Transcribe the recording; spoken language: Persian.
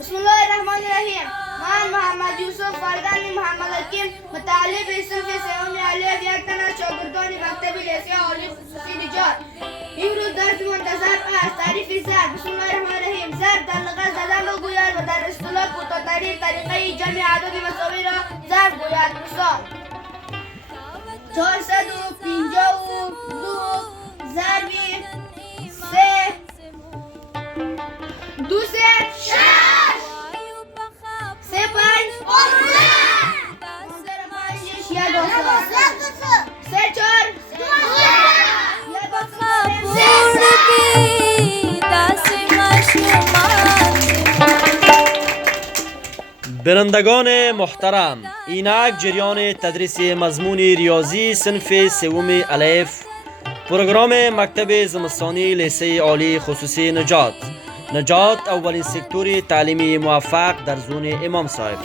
بسم الله الرحمن الرحیم. من محمد یوسف فرزند محمد حکیم متعلم به صنف سوم الف یک تن از شاگردان مکتب لیسه عالی خصوصی نجات. امروز درس منتظر است. تعریف ضرب. بسم الله الرحمن الرحیم. ضرب در لغت زدن را گوید و در اصطلاح کوتاه‌ترین طریقه جمع اعداد مساوی را ضرب گوید. مثال 452 ضرب 3 2 6 3 5 برندگان محترم، اینک جریان تدریس مضمون ریاضی صنف سوم الف پروگرام مکتب زمستانی لیسه عالی خصوصی نجات اولین سکتور تعلیمی موفق در زون امام صاحب.